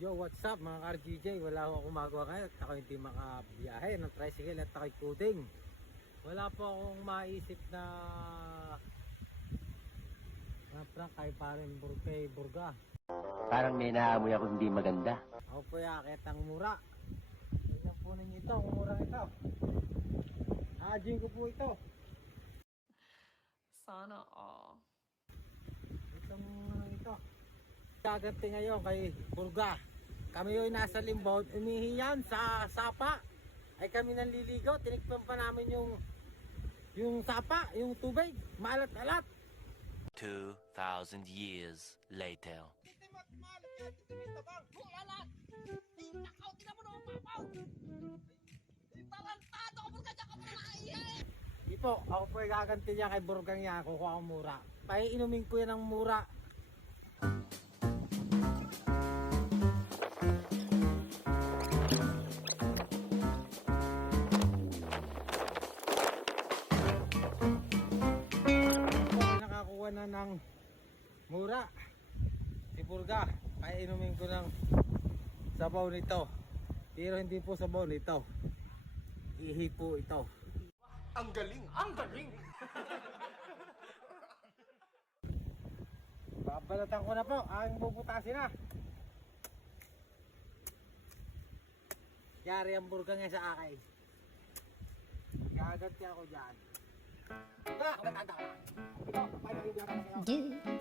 Yo, what's up mga ka-RGJ? Wala akong gumagawa ngayon at ako hindi makabiyahe ng tricycle at ako'y coding. Wala po akong maisip na prank kay parin Burga. Parang may naamoy ako hindi maganda. Ako po yakit ang mura. Tignan po ninyo ito, ang mura ito. Ajin ko po ito. Sana all. Itong ito. Gaganti ngayon kay Burga. Kami yung nasa limbaw, umihiyan sa sapa. Ay kami nanliligaw, tinikpan pa namin yung sapa, yung tubig, maalat-alat. 2,000 years later. Di po, ako po yung gaganti niya kay Burgang yan, kukuha ko mura. Paiinumin ko yan ng mura. Nakakuha na ng mura si Burga, paiinumin ko ng sabaw nito. Pero hindi po sabaw nito, ihi po ito. Ang galing! Ang galing! Babalatan ko na po, ang bubutasin na. Yari ang Burga nga sa akin. Gaganti ako dyan. Burga, kamatanda ka. Ikaw, paano yung gaganti sa'yo? Do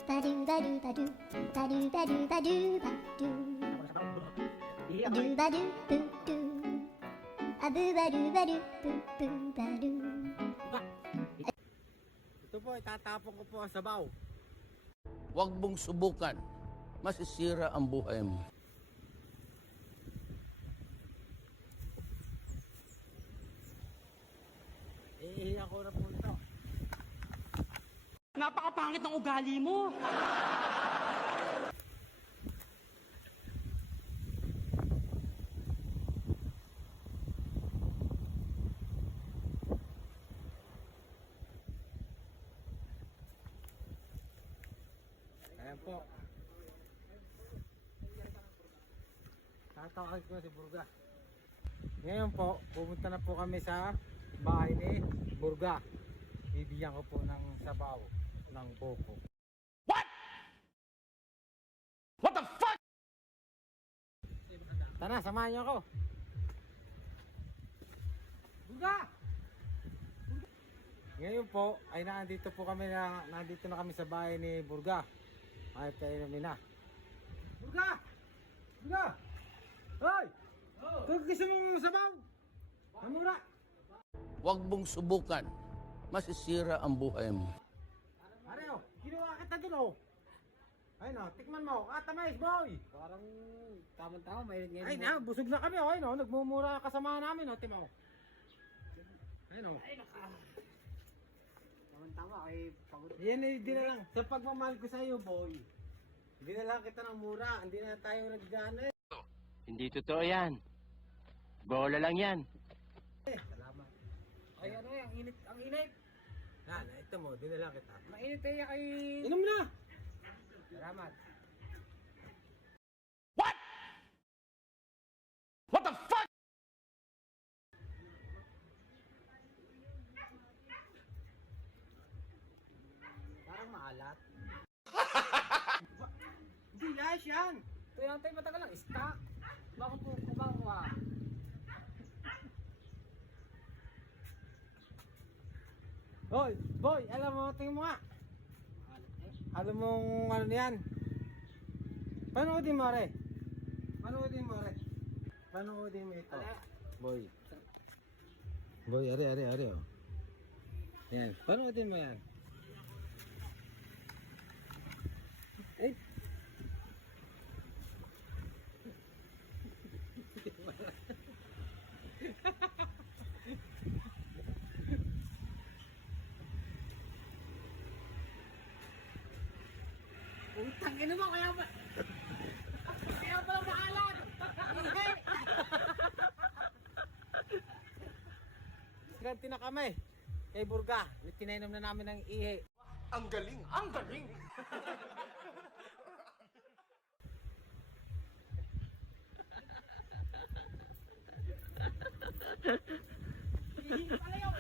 ba do ba do ba do ba do ba do ba do ba do do ba do boo do a boo ba do ba do boo boo ba do. Ito po, itatapon ko po ang sabaw. Huwag mong subukan. Masisira ang buhay mo. Iihiyan ko na po ito. Napakapangit ng ugali mo. Ayan po. Tatawag ko si Burga. Ngayon po, pumunta na po kami sa bahay ni Burga. Bibigyan ko po ng sabaw ng boko. What the fuck? Tara, samahan niyo ako. Burga! Ngayon po ay nandito na kami sa bahay ni Burga. Ay tayo namin na. Burga! Burga! Hoy! Kung gusto mo sabaw! Namura! Huwag mong subukan. Masisira ang buhay mo. Pare oh, ginawa kita dun oh. Ay no, tikman mo, katamis boy! Parang tamang-tama, mainit ngayon. Ay na, busog na kami oh, ay no, nagmumura kasama namin oh, timaw. Ay no. Tamang-tama, kay pagod. Yan eh, di na lang. Sa pagmamahal ko sa iyo boy. Hindi na lang kita ng mura, hindi na tayo naggana eh. Hindi totoo yan. Bola lang yan. Salamat. Ay, ano eh, ang init, ang init. Yan, ito mo, di na lang kita. Mainit eh, kay... Inom na! Salamat. What the fuck? Parang maalat. Hindi, ayos yan. Ito yung tayo matagal lang, stock. Bakit po kumakuha? Hoy, boy, alam mo, tingin mo nga. Alam mo ano yan? Panoodin mo, re. Panoodin mo, re. Panoodin mo ito. Boy. Boy, are, oh. Yan, panoodin mo yan. Eh. Utang ino mo, kaya ba? Kaya pala maalat! Ganti na kami. Kay Burga, tinainom na namin ng ihi. Ang galing! Ang galing! Pala yung